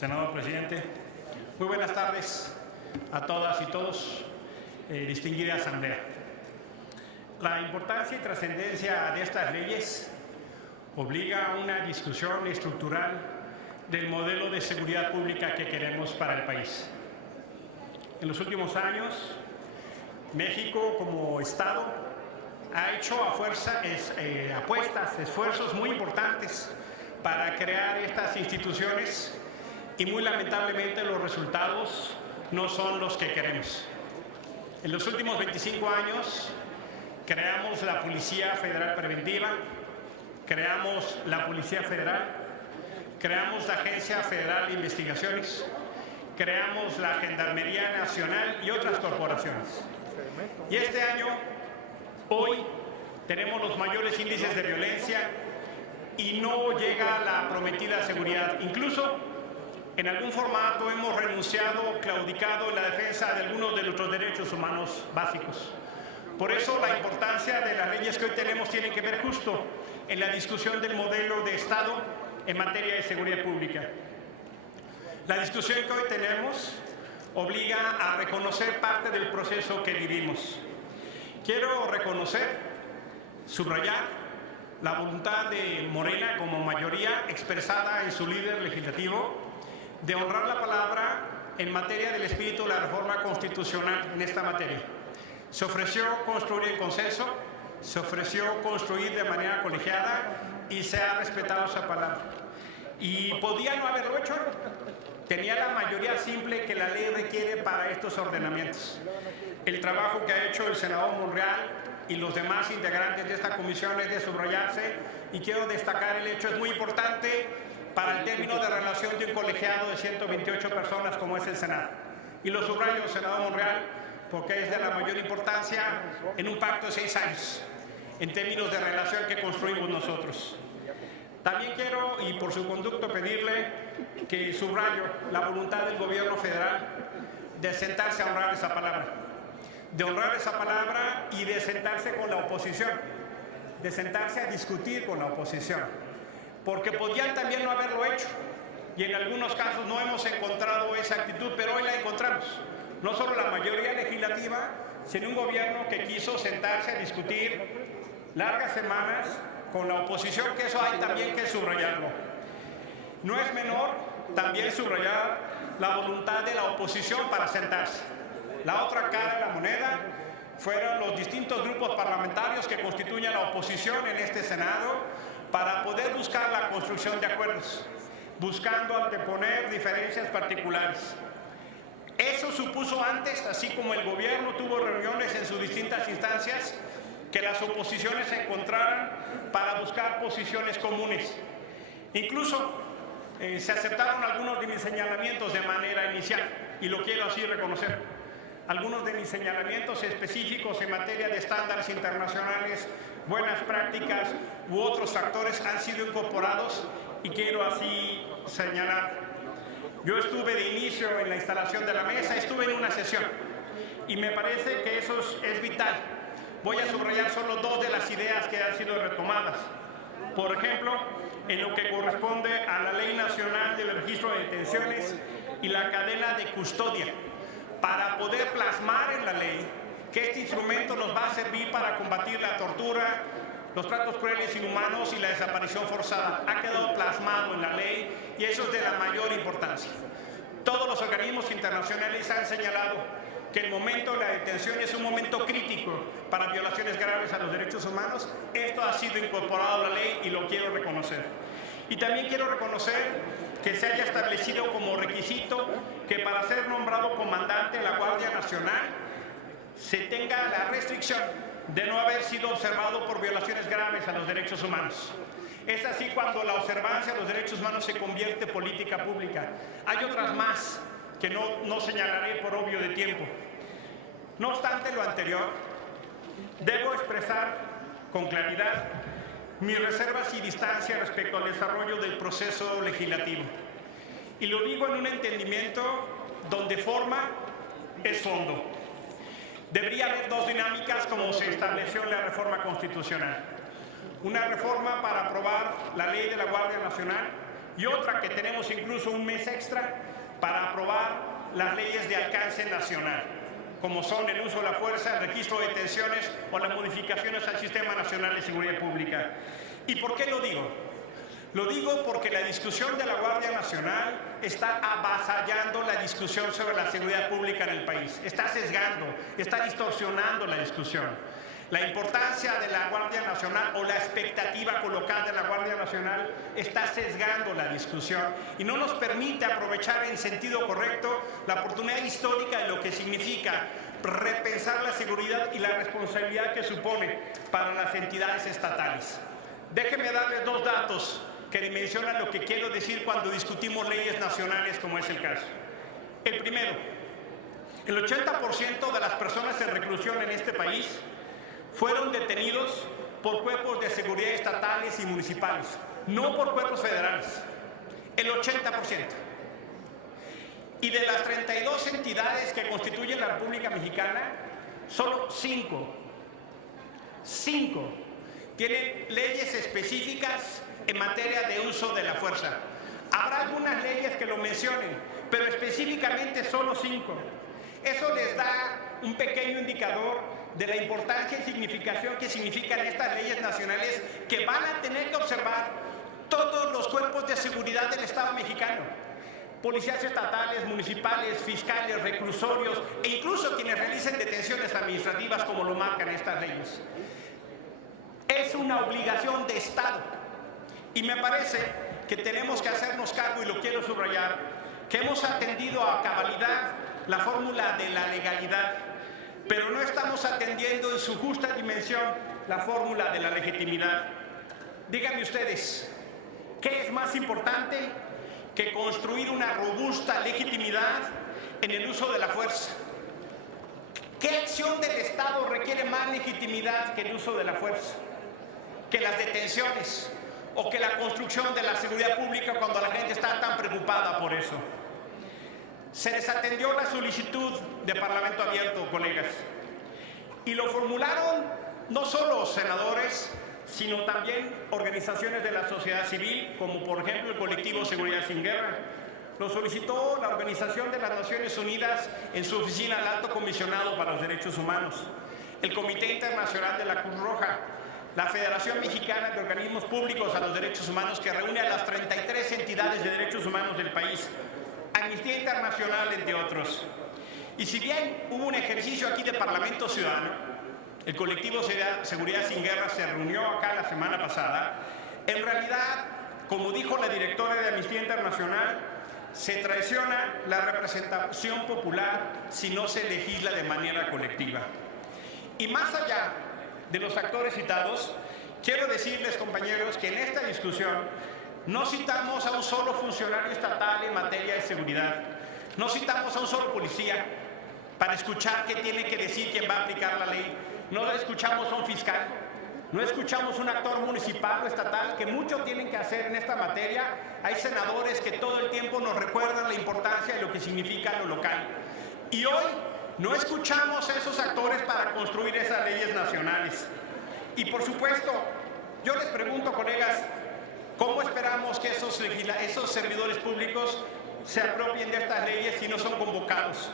Senador Presidente. Muy buenas tardes a todas y todos, distinguida Asamblea. La importancia y trascendencia de estas leyes obliga a una discusión estructural del modelo de seguridad pública que queremos para el país. En los últimos años, México como Estado ha hecho apuestas, esfuerzos muy importantes para crear estas instituciones y muy lamentablemente los resultados no son los que queremos. En los últimos 25 años creamos la Policía Federal Preventiva, creamos la Policía Federal, creamos la Agencia Federal de Investigaciones, creamos la Gendarmería Nacional y otras corporaciones. Y este año, hoy, tenemos los mayores índices de violencia y no llega la prometida seguridad. Incluso, en algún formato hemos renunciado, claudicado en la defensa de algunos de nuestros derechos humanos básicos. Por eso la importancia de las leyes que hoy tenemos tiene que ver justo en la discusión del modelo de Estado en materia de seguridad pública. La discusión que hoy tenemos obliga a reconocer parte del proceso que vivimos. Quiero reconocer, subrayar la voluntad de Morena como mayoría expresada en su líder legislativo de honrar la palabra en materia del espíritu de la reforma constitucional en esta materia. Se ofreció construir el consenso, se ofreció construir de manera colegiada y se ha respetado esa palabra. ¿Y podía no haberlo hecho? Tenía la mayoría simple que la ley requiere para estos ordenamientos. El trabajo que ha hecho el senador Monreal y los demás integrantes de esta comisión es de subrayarse y quiero destacar el hecho, es muy importante para el término de relación de un colegiado de 128 personas como es el Senado. Y lo subrayo, senador Monreal, porque es de la mayor importancia en un pacto de 6 años, en términos de relación que construimos nosotros. También quiero, y por su conducto, pedirle que subrayo la voluntad del gobierno federal de sentarse a honrar esa palabra, de honrar esa palabra y de sentarse con la oposición, de sentarse a discutir con la oposición, porque podían también no haberlo hecho y en algunos casos no hemos encontrado esa actitud, pero hoy la encontramos. No solo la mayoría legislativa, sino un gobierno que quiso sentarse a discutir largas semanas con la oposición, que eso hay también que subrayarlo. No es menor también subrayar la voluntad de la oposición para sentarse. La otra cara de la moneda fueron los distintos grupos parlamentarios que constituyen la oposición en este Senado para poder buscar la construcción de acuerdos, buscando anteponer diferencias particulares. Eso supuso antes, así como el gobierno tuvo reuniones en sus distintas instancias, que las oposiciones se encontraran para buscar posiciones comunes. Incluso se aceptaron algunos de mis señalamientos de manera inicial, y lo quiero así reconocer. Algunos de mis señalamientos específicos en materia de estándares internacionales, buenas prácticas u otros factores han sido incorporados y quiero así señalar. Yo estuve de inicio en la instalación de la mesa, estuve en una sesión y me parece que eso es vital. Voy a subrayar solo 2 de las ideas que han sido retomadas. Por ejemplo, en lo que corresponde a la Ley Nacional del Registro de Detenciones y la cadena de custodia, para poder plasmar en la ley que este instrumento nos va a servir para combatir la tortura, los tratos crueles, inhumanos y la desaparición forzada. Ha quedado plasmado en la ley y eso es de la mayor importancia. Todos los organismos internacionales han señalado que el momento de la detención es un momento crítico para violaciones graves a los derechos humanos. Esto ha sido incorporado a la ley y lo quiero reconocer. Y también quiero reconocer que se haya establecido como requisito que para ser nombrado comandante de la Guardia Nacional se tenga la restricción de no haber sido observado por violaciones graves a los derechos humanos. Es así cuando la observancia de los derechos humanos se convierte en política pública. Hay otras más que no señalaré por obvio de tiempo. No obstante lo anterior, debo expresar con claridad mis reservas y distancia respecto al desarrollo del proceso legislativo. Y lo digo en un entendimiento donde forma es fondo. Debería haber 2 dinámicas como se estableció en la reforma constitucional. Una reforma para aprobar la ley de la Guardia Nacional y otra que tenemos incluso un mes extra para aprobar las leyes de alcance nacional, como son el uso de la fuerza, el registro de detenciones o las modificaciones al Sistema Nacional de Seguridad Pública. ¿Y por qué lo digo? Lo digo porque la discusión de la Guardia Nacional está avasallando la discusión sobre la seguridad pública en el país. Está sesgando, está distorsionando la discusión. La importancia de la Guardia Nacional o la expectativa colocada en la Guardia Nacional está sesgando la discusión y no nos permite aprovechar en sentido correcto la oportunidad histórica de lo que significa repensar la seguridad y la responsabilidad que supone para las entidades estatales. Déjenme darles dos datos que dimensionan lo que quiero decir cuando discutimos leyes nacionales, como es el caso. El primero, el 80% de las personas en reclusión en este país fueron detenidos por cuerpos de seguridad estatales y municipales, no por cuerpos federales. El 80%. Y de las 32 entidades que constituyen la República Mexicana, solo 5 tienen leyes específicas en materia de uso de la fuerza. Habrá algunas leyes que lo mencionen, pero específicamente solo 5. Eso les da un pequeño indicador de la importancia y significación que significan estas leyes nacionales que van a tener que observar todos los cuerpos de seguridad del Estado mexicano. Policías estatales, municipales, fiscales, reclusorios e incluso quienes realicen detenciones administrativas como lo marcan estas leyes. Es una obligación de Estado y me parece que tenemos que hacernos cargo, y lo quiero subrayar, que hemos atendido a cabalidad la fórmula de la legalidad, pero no estamos atendiendo en su justa dimensión la fórmula de la legitimidad. Díganme ustedes, ¿qué es más importante que construir una robusta legitimidad en el uso de la fuerza? ¿Qué acción del Estado requiere más legitimidad que el uso de la fuerza? Que las detenciones o que la construcción de la seguridad pública cuando la gente está tan preocupada por eso. Se desatendió la solicitud de Parlamento Abierto, colegas, y lo formularon no solo senadores, sino también organizaciones de la sociedad civil, como por ejemplo el colectivo Seguridad Sin Guerra. Lo solicitó la Organización de las Naciones Unidas en su oficina del Alto Comisionado para los Derechos Humanos, el Comité Internacional de la Cruz Roja, la Federación Mexicana de Organismos Públicos a los Derechos Humanos, que reúne a las 33 entidades de derechos humanos del país, Amnistía Internacional, entre otros. Y si bien hubo un ejercicio aquí de Parlamento Ciudadano, el colectivo Seguridad Sin Guerra se reunió acá la semana pasada, en realidad, como dijo la directora de Amnistía Internacional, se traiciona la representación popular si no se legisla de manera colectiva. Y más allá de los actores citados, quiero decirles, compañeros, que en esta discusión no citamos a un solo funcionario estatal en materia de seguridad, no citamos a un solo policía para escuchar qué tiene que decir quien va a aplicar la ley, no escuchamos a un fiscal, no escuchamos a un actor municipal o estatal, que mucho tienen que hacer en esta materia. Hay senadores que todo el tiempo nos recuerdan la importancia de lo que significa lo local. Y hoy no escuchamos a esos actores para construir esas leyes nacionales. Y por supuesto, yo les pregunto, colegas, ¿cómo esperamos que esos servidores públicos se apropien de estas leyes si no son convocados?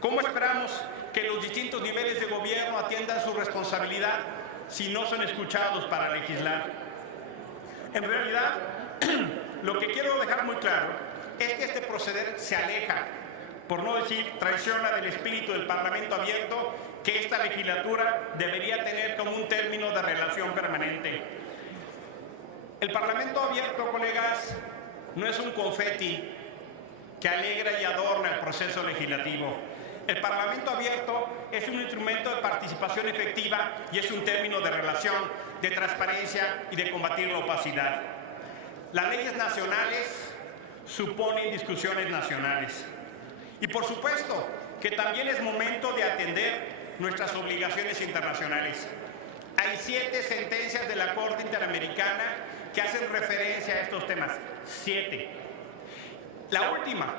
¿Cómo esperamos que los distintos niveles de gobierno atiendan su responsabilidad si no son escuchados para legislar? En realidad, lo que quiero dejar muy claro es que este proceder se aleja, por no decir traiciona, del espíritu del Parlamento Abierto que esta legislatura debería tener como un término de relación permanente. El Parlamento Abierto, colegas, no es un confeti que alegra y adorna el proceso legislativo. El Parlamento Abierto es un instrumento de participación efectiva y es un término de relación, de transparencia y de combatir la opacidad. Las leyes nacionales suponen discusiones nacionales. Y por supuesto que también es momento de atender nuestras obligaciones internacionales. Hay 7 sentencias de la Corte Interamericana que hacen referencia a estos temas. 7. La última,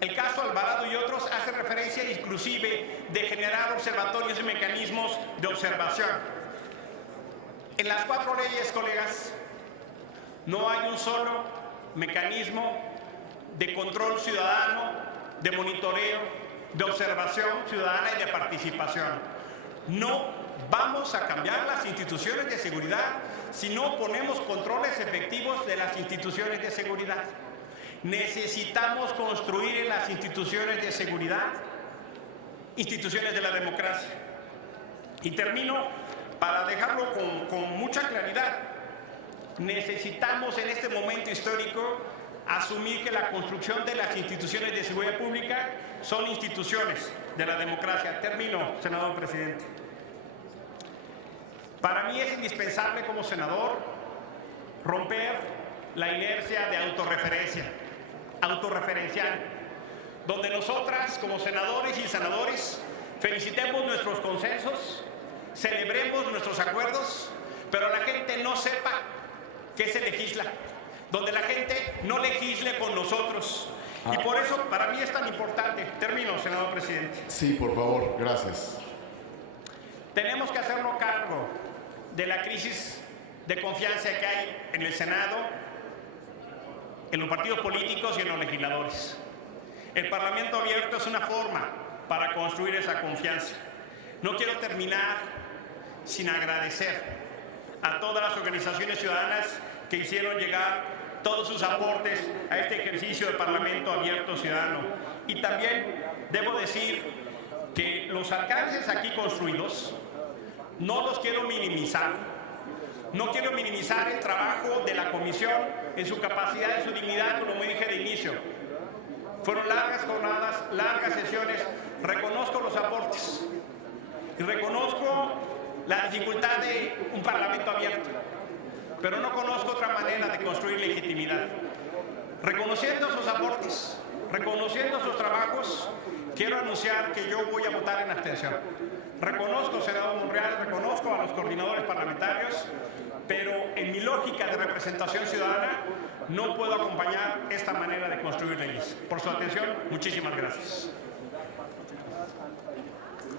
el caso Alvarado y otros, hace referencia inclusive de generar observatorios y mecanismos de observación. En las 4 leyes, colegas, no hay un solo mecanismo de control ciudadano, de monitoreo, de observación ciudadana y de participación. No vamos a cambiar las instituciones de seguridad si no ponemos controles efectivos de las instituciones de seguridad. Necesitamos construir en las instituciones de seguridad instituciones de la democracia. Y termino para dejarlo con mucha claridad. Necesitamos en este momento histórico asumir que la construcción de las instituciones de seguridad pública son instituciones de la democracia. Termino, senador presidente. Para mí es indispensable como senador romper la inercia de autorreferencial, donde nosotras como senadores y senadores felicitemos nuestros consensos, celebremos nuestros acuerdos, pero la gente no sepa qué se legisla, donde la gente no legisle con nosotros. Y por eso para mí es tan importante. Termino, senador presidente. Sí, por favor, gracias. Tenemos que hacernos cargo de la crisis de confianza que hay en el Senado, en los partidos políticos y en los legisladores. El Parlamento abierto es una forma para construir esa confianza. No quiero terminar sin agradecer a todas las organizaciones ciudadanas que hicieron llegar todos sus aportes a este ejercicio de Parlamento abierto ciudadano. Y también debo decir que los alcances aquí construidos no los quiero minimizar. No quiero minimizar el trabajo de la comisión en su capacidad y su dignidad, como dije de inicio. Fueron largas jornadas, largas sesiones. Reconozco los aportes y reconozco la dificultad de un Parlamento abierto, pero no conozco otra manera de construir legitimidad. Reconociendo esos aportes, reconociendo esos trabajos, quiero anunciar que yo voy a votar en abstención. Reconozco, senador Monreal, reconozco a los coordinadores parlamentarios, pero en mi lógica de representación ciudadana no puedo acompañar esta manera de construir leyes. Por su atención, muchísimas gracias.